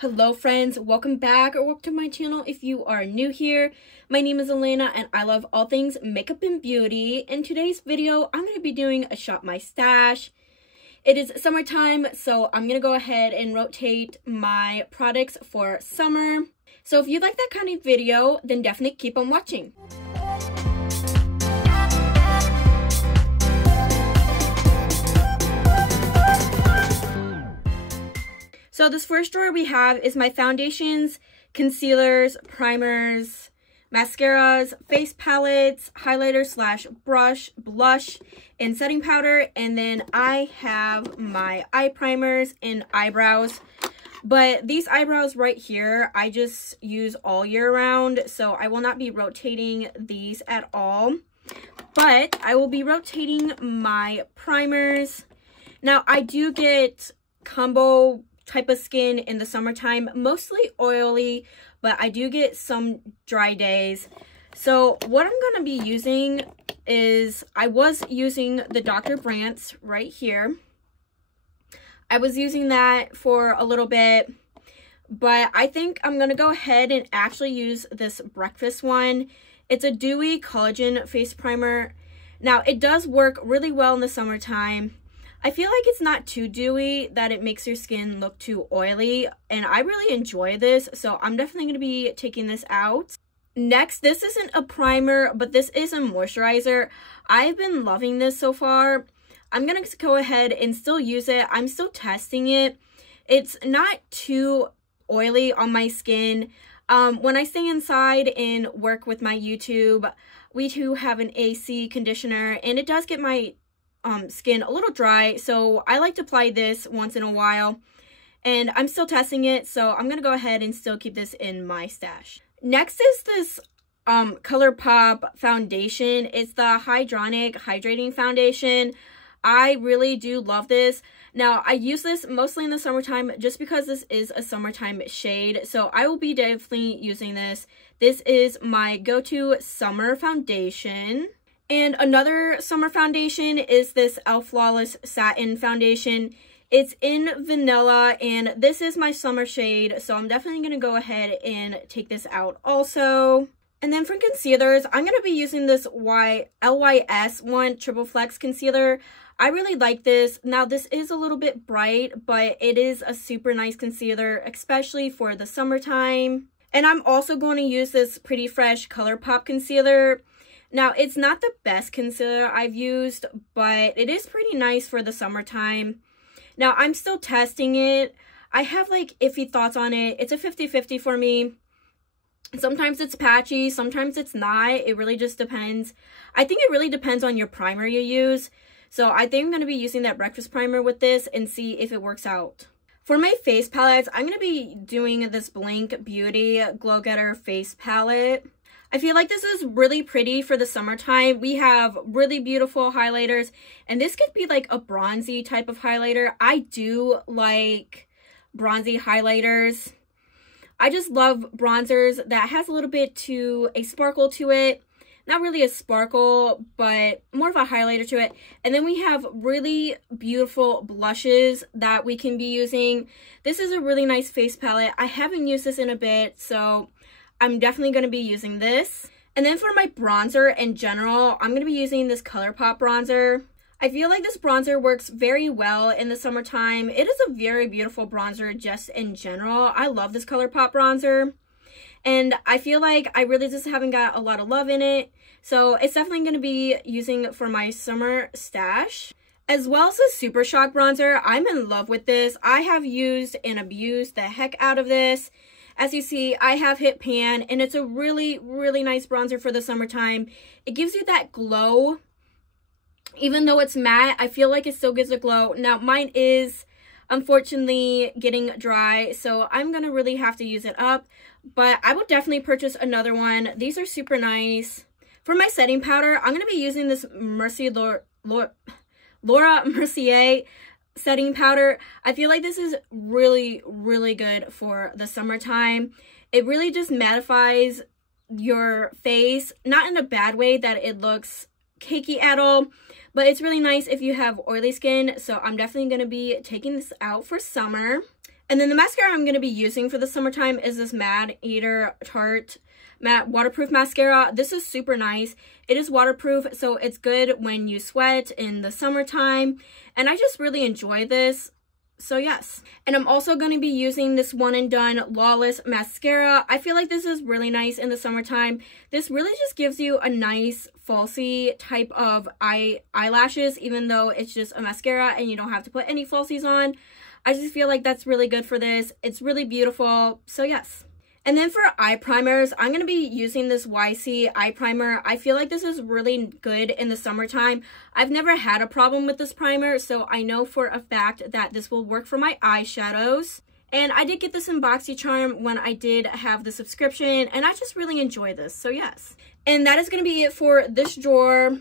Hello friends, welcome back or welcome to my channel if you are new here. My name is Elena and I love all things makeup and beauty. In today's video, I'm going to be doing a shop my stash. It is summertime, so I'm going to go ahead and rotate my products for summer. So if you like that kind of video, then definitely keep on watching. So this first drawer we have is my foundations, concealers, primers, mascaras, face palettes, highlighter slash brush, blush, and setting powder. And then I have my eye primers and eyebrows. But these eyebrows right here, I just use all year round. So I will not be rotating these at all. But I will be rotating my primers. Now I do get combo type of skin in the summertime, mostly oily, but I do get some dry days. So what I'm going to be using is, I was using the Dr. Brandt's right here. I was using that for a little bit, but I think I'm going to go ahead and actually use this breakfast one. It's a dewy collagen face primer. Now it does work really well in the summertime. I feel like it's not too dewy that it makes your skin look too oily, and I really enjoy this, so I'm definitely going to be taking this out. Next, this isn't a primer, but this is a moisturizer. I've been loving this so far. I'm going to go ahead and still use it. I'm still testing it. It's not too oily on my skin. When I stay inside and work with my YouTube, we do have an AC conditioner, and it does get my skin a little dry, so I like to apply this once in a while, and I'm still testing it, so I'm gonna go ahead and still keep this in my stash. Next is this ColourPop foundation. It's the Hydraulic Hydrating Foundation. I really do love this. Now I use this mostly in the summertime just because this is a summertime shade, so I will be definitely using this. This is my go-to summer foundation. And another summer foundation is this e.l.f. Flawless Satin Foundation. It's in vanilla, and this is my summer shade, so I'm definitely going to go ahead and take this out also. And then for concealers, I'm going to be using this LYS one Triple Flex Concealer. I really like this. Now, this is a little bit bright, but it is a super nice concealer, especially for the summertime. And I'm also going to use this Pretty Fresh ColourPop Concealer. Now, it's not the best concealer I've used, but it is pretty nice for the summertime. Now, I'm still testing it. I have, like, iffy thoughts on it. It's a 50-50 for me. Sometimes it's patchy, sometimes it's not. It really just depends. I think it really depends on your primer you use. So, I think I'm going to be using that breakfast primer with this and see if it works out. For my face palettes, I'm going to be doing this Blink Beauty Glow Getter face palette. I feel like this is really pretty for the summertime. We have really beautiful highlighters, and this could be like a bronzy type of highlighter. I do like bronzy highlighters. I just love bronzers that has a little bit to a sparkle to it. Not really a sparkle, but more of a highlighter to it. And then we have really beautiful blushes that we can be using. This is a really nice face palette. I haven't used this in a bit, so I'm definitely going to be using this. And then for my bronzer in general, I'm going to be using this ColourPop bronzer. I feel like this bronzer works very well in the summertime. It is a very beautiful bronzer just in general. I love this ColourPop bronzer. And I feel like I really just haven't got a lot of love in it. So it's definitely going to be using for my summer stash. As well as the Super Shock bronzer. I'm in love with this. I have used and abused the heck out of this. As you see, I have hit pan, and it's a really, really nice bronzer for the summertime. It gives you that glow. Even though it's matte, I feel like it still gives a glow. Now, mine is unfortunately getting dry, so I'm going to really have to use it up. But I would definitely purchase another one. These are super nice. For my setting powder, I'm going to be using this Laura Mercier setting powder. I feel like this is really, really good for the summertime. It really just mattifies your face, not in a bad way that it looks cakey at all, but it's really nice if you have oily skin. So I'm definitely going to be taking this out for summer. And then the mascara I'm going to be using for the summertime is this Mad Eater Tarte Matte Waterproof Mascara. This is super nice. It is waterproof, so it's good when you sweat in the summertime. And I just really enjoy this. So yes. And I'm also going to be using this One and Done Lawless Mascara. I feel like this is really nice in the summertime. This really just gives you a nice falsie type of eyelashes, even though it's just a mascara and you don't have to put any falsies on. I just feel like that's really good for this. It's really beautiful. So yes. And then for eye primers, I'm going to be using this YC eye primer. I feel like this is really good in the summertime. I've never had a problem with this primer, so I know for a fact that this will work for my eyeshadows. And I did get this in BoxyCharm when I did have the subscription, and I just really enjoy this, so yes. And that is going to be it for this drawer.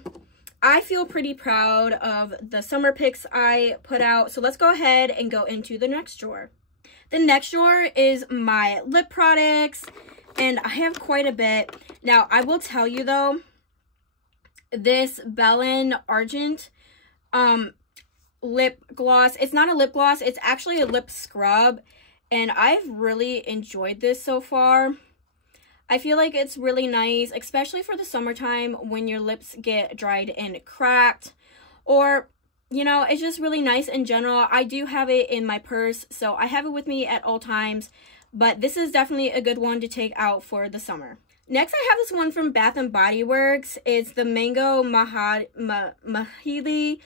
I feel pretty proud of the summer picks I put out, so let's go ahead and go into the next drawer. The next drawer is my lip products, and I have quite a bit. Now, I will tell you though, this Bellin Argent lip gloss, it's not a lip gloss, it's actually a lip scrub, and I've really enjoyed this so far. I feel like it's really nice, especially for the summertime when your lips get dried and cracked, or you know, it's just really nice in general. I do have it in my purse, so I have it with me at all times, but this is definitely a good one to take out for the summer. Next, I have this one from Bath & Body Works. It's the Mango Mahili,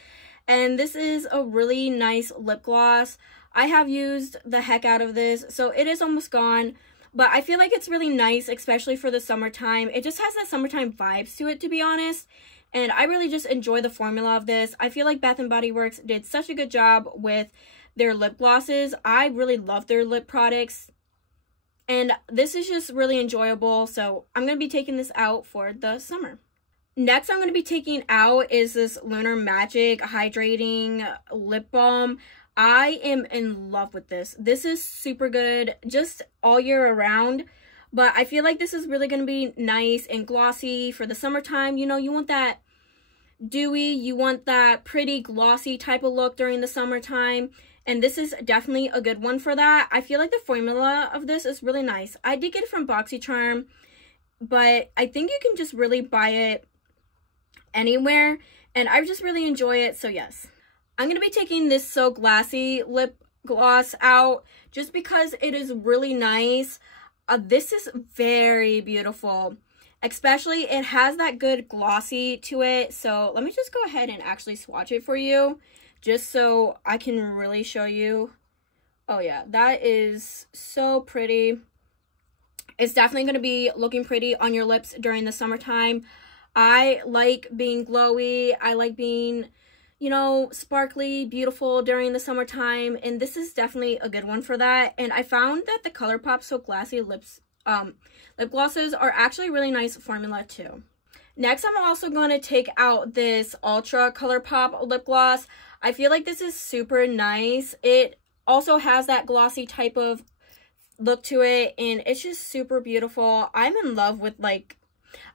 and this is a really nice lip gloss. I have used the heck out of this, so it is almost gone, but I feel like it's really nice, especially for the summertime. It just has that summertime vibes to it, to be honest. And I really just enjoy the formula of this. I feel like Bath & Body Works did such a good job with their lip glosses. I really love their lip products. And this is just really enjoyable. So I'm going to be taking this out for the summer. Next I'm going to be taking out is this Lunar Magic Hydrating Lip Balm. I am in love with this. This is super good just all year around. But I feel like this is really going to be nice and glossy for the summertime. You know, you want that dewy, you want that pretty glossy type of look during the summertime. And this is definitely a good one for that. I feel like the formula of this is really nice. I did get it from BoxyCharm, but I think you can just really buy it anywhere. And I just really enjoy it, so yes. I'm going to be taking this So Glassy lip gloss out just because it is really nice. This is very beautiful, especially it has that good glossy to it. So let me just go ahead and actually swatch it for you just so I can really show you. Oh yeah, that is so pretty. It's definitely going to be looking pretty on your lips during the summertime. I like being glowy. I like being, you know, sparkly, beautiful during the summertime, and this is definitely a good one for that. And I found that the ColourPop So Glassy lip glosses are actually really nice formula too. Next, I'm also going to take out this Ultra ColourPop lip gloss. I feel like this is super nice. It also has that glossy type of look to it, and it's just super beautiful. I'm in love with, like,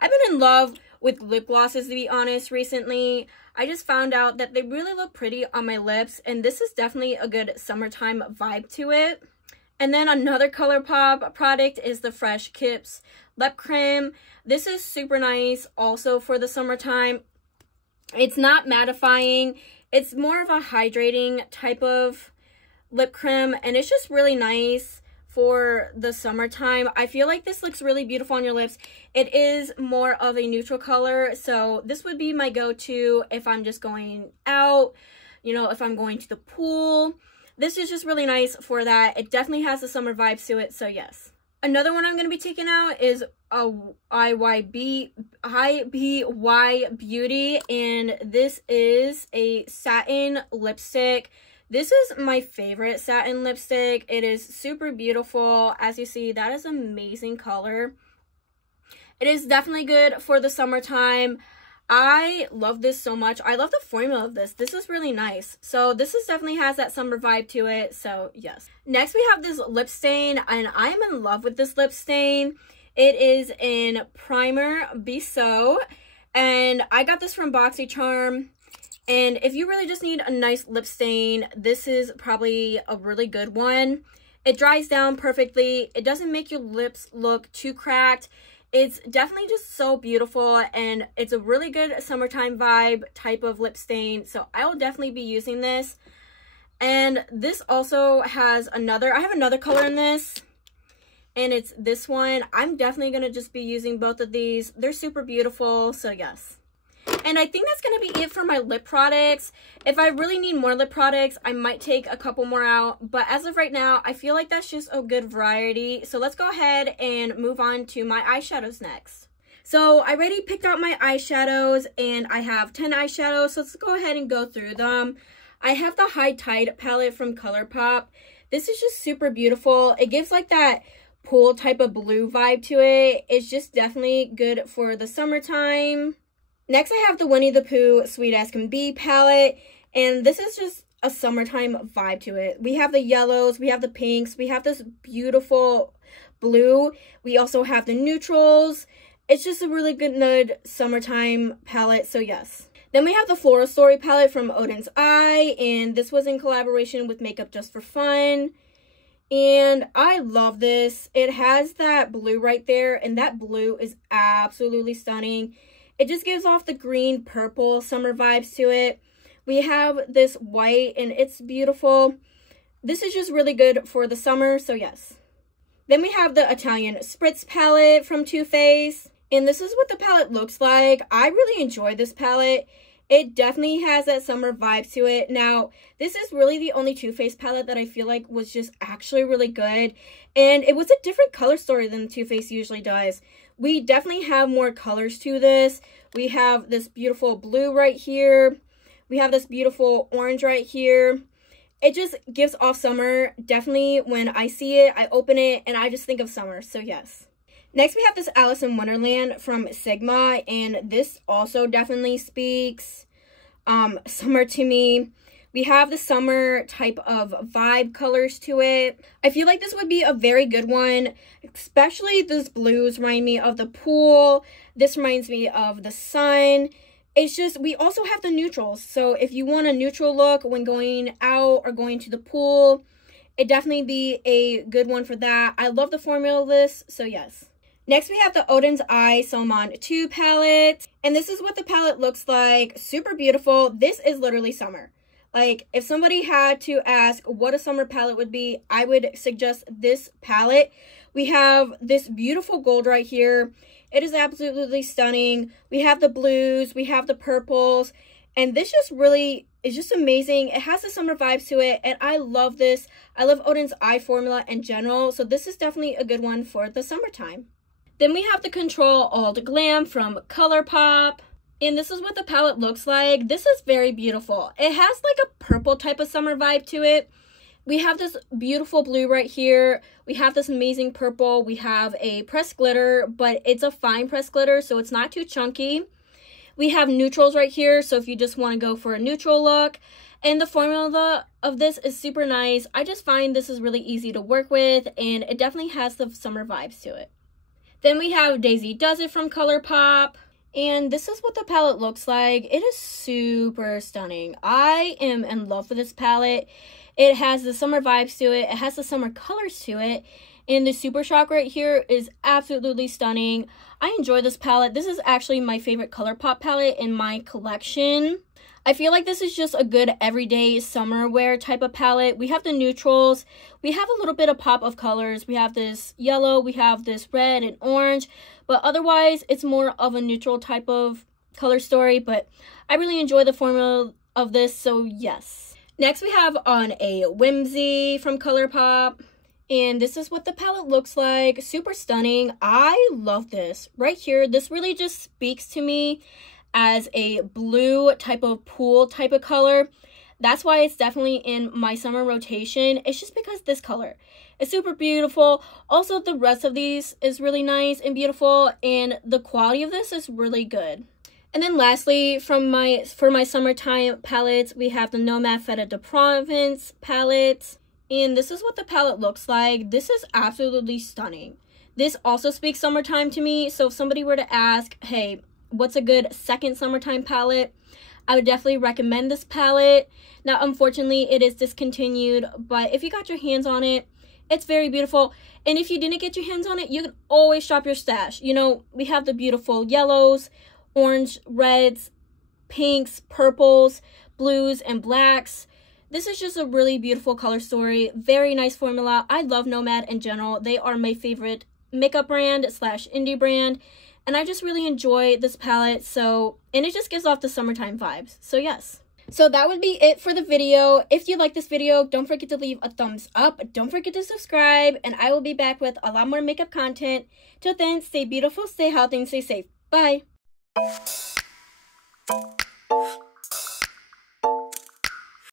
I've been in love with lip glosses, to be honest, recently. I just found out that they really look pretty on my lips, and this is definitely a good summertime vibe to it. And then another ColourPop product is the Fresh Kips Lip Cream. This is super nice also for the summertime. It's not mattifying. It's more of a hydrating type of lip cream, and it's just really nice for the summertime. I feel like this looks really beautiful on your lips. It is more of a neutral color, so this would be my go-to if I'm just going out, you know, if I'm going to the pool. This is just really nice for that. It definitely has the summer vibes to it, so yes. Another one I'm going to be taking out is a IBY Beauty, and this is a satin lipstick. This is my favorite satin lipstick. It is super beautiful. As you see, that is amazing color. It is definitely good for the summertime. I love this so much. I love the formula of this. This is really nice. So this is definitely has that summer vibe to it. So yes. Next we have this lip stain, and I am in love with this lip stain. It is in Primer Bissau, and I got this from BoxyCharm. And if you really just need a nice lip stain, this is probably a really good one. It dries down perfectly. It doesn't make your lips look too cracked. It's definitely just so beautiful, and it's a really good summertime vibe type of lip stain. So I will definitely be using this. And this also has I have another color in this, and it's this one. I'm definitely going to just be using both of these. They're super beautiful, so yes. And I think that's going to be it for my lip products. If I really need more lip products, I might take a couple more out. But as of right now, I feel like that's just a good variety. So let's go ahead and move on to my eyeshadows next. So I already picked out my eyeshadows, and I have 10 eyeshadows. So let's go ahead and go through them. I have the High Tide palette from ColourPop. This is just super beautiful. It gives like that pool type of blue vibe to it. It's just definitely good for the summertime. Next, I have the Winnie the Pooh Sweet As Can Be palette, and this is just a summertime vibe to it. We have the yellows, we have the pinks, we have this beautiful blue. We also have the neutrals. It's just a really good summertime palette, so yes. Then we have the Floral Story palette from Odin's Eye, and this was in collaboration with Makeup Just for Fun. And I love this. It has that blue right there, and that blue is absolutely stunning. It just gives off the green purple summer vibes to it. We have this white, and it's beautiful. This is just really good for the summer, so yes. Then we have the Italian Spritz palette from Too Faced, and this is what the palette looks like. I really enjoy this palette. It definitely has that summer vibes to it. Now, this is really the only Too Faced palette that I feel like was just actually really good. And it was a different color story than Too Faced usually does. We definitely have more colors to this. We have this beautiful blue right here. We have this beautiful orange right here. It just gives off summer. Definitely when I see it, I open it, and I just think of summer. So yes. Next, we have this Alice in Wonderland from Sigma, and this also definitely speaks summer to me. We have the summer type of vibe colors to it. I feel like this would be a very good one, especially those blues remind me of the pool. This reminds me of the sun. It's just, we also have the neutrals. So if you want a neutral look when going out or going to the pool, it'd definitely be a good one for that. I love the formula of this, so yes. Next, we have the Odin's Eye Salmon 2 palette. And this is what the palette looks like. Super beautiful. This is literally summer. Like, if somebody had to ask what a summer palette would be, I would suggest this palette. We have this beautiful gold right here. It is absolutely stunning. We have the blues, we have the purples, and this just really is just amazing. It has the summer vibes to it, and I love this. I love Odin's Eye formula in general, so this is definitely a good one for the summertime. Then we have the Control Alt Glam from ColourPop. And this is what the palette looks like. This is very beautiful. It has like a purple type of summer vibe to it. We have this beautiful blue right here. We have this amazing purple. We have a pressed glitter, but it's a fine pressed glitter, so it's not too chunky. We have neutrals right here, so if you just want to go for a neutral look. And the formula of this is super nice. I just find this is really easy to work with, and it definitely has the summer vibes to it. Then we have Daisy Does It from ColourPop. And this is what the palette looks like. It is super stunning. I am in love with this palette. It has the summer vibes to it. It has the summer colors to it. And the Super Shock right here is absolutely stunning. I enjoy this palette. This is actually my favorite ColourPop palette in my collection. I feel like this is just a good everyday summer wear type of palette. We have the neutrals. We have a little bit of pop of colors. We have this yellow. We have this red and orange. But otherwise, it's more of a neutral type of color story. But I really enjoy the formula of this, so yes. Next, we have On a Whimsy from ColourPop. And this is what the palette looks like. Super stunning. I love this. Right here, this really just speaks to me as a blue type of pool type of color. That's why it's definitely in my summer rotation. It's just because this color is super beautiful. Also, the rest of these is really nice and beautiful, and the quality of this is really good. And then lastly, for my summertime palettes, we have the Nomad Feta de Provence palette. And this is what the palette looks like. This is absolutely stunning. This also speaks summertime to me. So if somebody were to ask, hey, what's a good second summertime palette, I would definitely recommend this palette. Now, unfortunately, it is discontinued, but if you got your hands on it, It's very beautiful. And if you didn't get your hands on it, you can always shop your stash. You know, we have the beautiful yellows, orange, reds, pinks, purples, blues, and blacks. This is just a really beautiful color story. Very nice formula. I love Nomad in general. They are my favorite makeup brand slash indie brand. And I just really enjoy this palette. So, and it just gives off the summertime vibes. So yes. So that would be it for the video. If you like this video, don't forget to leave a thumbs up. Don't forget to subscribe. And I will be back with a lot more makeup content. Till then, stay beautiful, stay healthy, and stay safe. Bye.